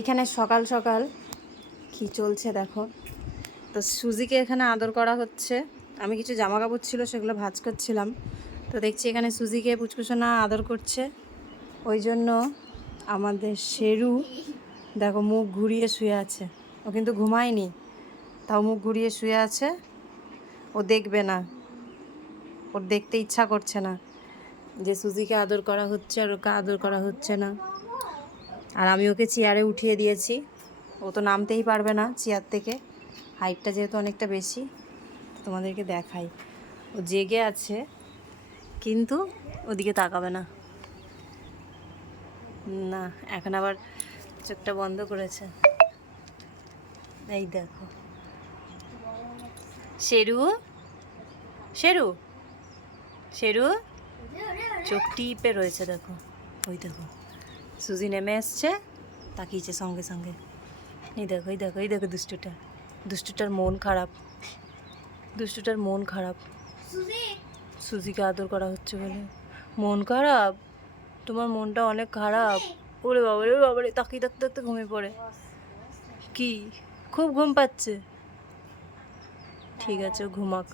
এখানে সকাল সকাল কি চলছে দেখো। তো সুজিকে এখানে আদর করা হচ্ছে। আমি কিছু জামা কাপড় ছিল সেগুলো ভাঁজ করছিলাম, তো দেখছি এখানে সুজিকে পুচকুসোনা আদর করছে। ওই জন্য আমাদের শেরু দেখো মুখ ঘুরিয়ে শুয়ে আছে। ও কিন্তু ঘুমায়নি, তাও মুখ ঘুরিয়ে শুয়ে আছে। ও দেখবে না, ওর দেখতে ইচ্ছা করছে না যে সুজিকে আদর করা হচ্ছে আর ওকে আদর করা হচ্ছে না। আর আমি ওকে চেয়ারে উঠিয়ে দিয়েছি, ও তো নামতেই পারবে না চেয়ার থেকে, হাইটটা যেহেতু অনেকটা বেশি। তোমাদেরকে দেখাই, ও জেগে আছে কিন্তু ওদিকে তাকাবে না। না, এখন আবার চোখটা বন্ধ করেছে। এই দেখো শেরু, শেরু, শেরু চোখ টিপে রয়েছে দেখো। ওই দেখো সুজি নেমে এসছে, তাকিয়েছে সঙ্গে সঙ্গে। এই দেখো, এই দেখো, এই দেখো দুষ্টুটা, দুষ্টুটার মন খারাপ, দুষ্টুটার মন খারাপ। সুজিকে আদর করা হচ্ছে বলে মন খারাপ। তোমার মনটা অনেক খারাপ। ওরে বাবারে, ওরে বাবারে, তাকিয়ে থাকতে থাকতে ঘুমিয়ে পড়ে। কি খুব ঘুম পাচ্ছে? ঠিক আছে, ও ঘুমাক।